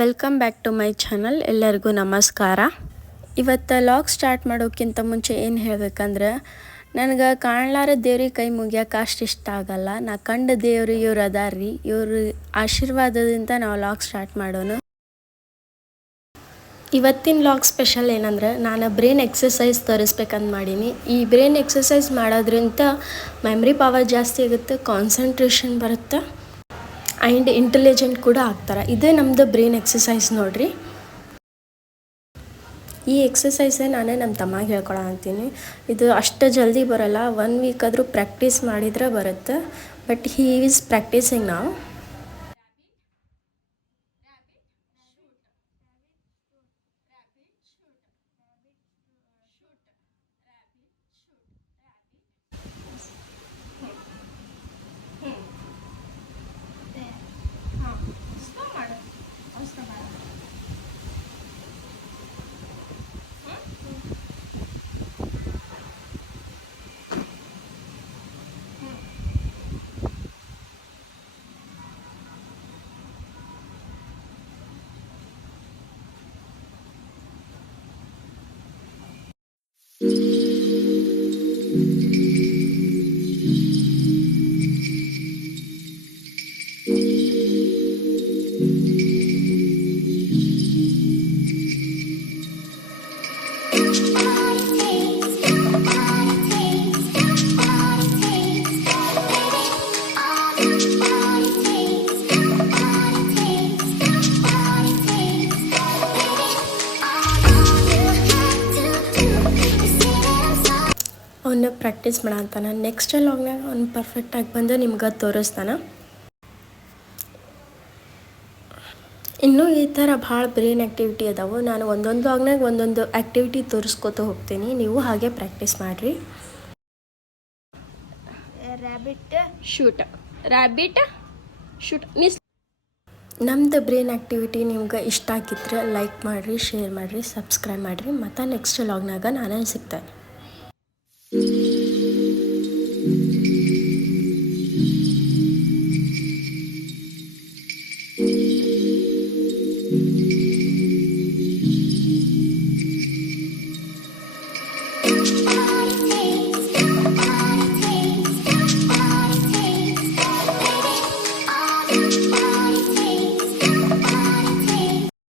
Welcome back to my channel. ಎಲ್ಲರಿಗೂ ನಮಸ್ಕಾರ. ಇವತ್ತು ಲಾಗ್ ಸ್ಟಾರ್ಟ್ ಮಾಡೋಕ್ಕಿಂತ ಮುಂಚೆ ಏನು ಹೇಳಬೇಕಂದ್ರೆ, ನನಗೆ ಕಾಣಲಾರ ದೇವ್ರಿಗೆ ಕೈ ಮುಗಿಯೋಕೆ ಅಷ್ಟು ಇಷ್ಟ ಆಗಲ್ಲ. ನಾ ಕಂಡ ದೇವರು ಇವ್ರು ಅದಾರ್ರಿ, ಇವ್ರ ಆಶೀರ್ವಾದದಿಂದ ನಾವು ಲಾಗ್ ಸ್ಟಾರ್ಟ್ ಮಾಡೋಣ. ಇವತ್ತಿನ ಲಾಗ್ ಸ್ಪೆಷಲ್ ಏನಂದ್ರೆ, ನಾನು ಬ್ರೈನ್ ಎಕ್ಸಸೈಸ್ ತೋರಿಸ್ಬೇಕಂತ ಮಾಡೀನಿ. ಈ ಬ್ರೈನ್ ಎಕ್ಸಸೈಸ್ ಮಾಡೋದ್ರಿಂದ ಮೆಮ್ರಿ ಪವರ್ ಜಾಸ್ತಿ ಆಗುತ್ತೆ, ಕಾನ್ಸಂಟ್ರೇಷನ್ ಬರುತ್ತೆ ಆ್ಯಂಡ್ ಇಂಟೆಲಿಜೆಂಟ್ ಕೂಡ ಆಗ್ತಾರೆ. ಇದೇ ನಮ್ಮದು ಬ್ರೈನ್ ಎಕ್ಸಸೈಸ್ ನೋಡಿರಿ. ಈ ಎಕ್ಸಸೈಸೇ ನಾನೇ ನಮ್ಮ ತಮ್ಮಗೆ ಹೇಳ್ಕೊಳ ಅಂತೀನಿ. ಇದು ಅಷ್ಟು ಜಲ್ದಿ ಬರೋಲ್ಲ, 1 ವೀಕ್ ಆದರೂ ಪ್ರಾಕ್ಟೀಸ್ ಮಾಡಿದರೆ ಬರುತ್ತೆ. ಬಟ್ ಹೀ ಈಸ್ ಪ್ರಾಕ್ಟೀಸಿಂಗ್ ನಾವು. ಅವನ್ನ ಪ್ರಾಕ್ಟೀಸ್ ಮಾಡಂತಾನೆ. ನೆಕ್ಸ್ಟ್ ಲಾಗ್ನಾಗ ಅವ್ನು ಪರ್ಫೆಕ್ಟಾಗಿ ಬಂದು ನಿಮ್ಗೆ ತೋರಿಸ್ತಾನೆ. ಇನ್ನೂ ಈ ಥರ ಭಾಳ ಬ್ರೈನ್ ಆ್ಯಕ್ಟಿವಿಟಿ ಅದಾವೆ. ನಾನು ಒಂದೊಂದು ಲಾಗ್ನಾಗ ಒಂದೊಂದು ಆ್ಯಕ್ಟಿವಿಟಿ ತೋರಿಸ್ಕೊತ ಹೋಗ್ತೀನಿ. ನೀವು ಹಾಗೆ ಪ್ರಾಕ್ಟೀಸ್ ಮಾಡಿರಿ. Rabbit shoot. ನಮ್ಮದು ಬ್ರೈನ್ ಆ್ಯಕ್ಟಿವಿಟಿ ನಿಮ್ಗೆ ಇಷ್ಟ ಆಗಿದ್ರೆ ಲೈಕ್ ಮಾಡಿರಿ, ಶೇರ್ ಮಾಡಿರಿ, ಸಬ್ಸ್ಕ್ರೈಬ್ ಮಾಡಿರಿ. ಮತ್ತು ನೆಕ್ಸ್ಟ್ ಲಾಗ್ನಾಗ ನಾನೇ ಸಿಗ್ತೇನೆ.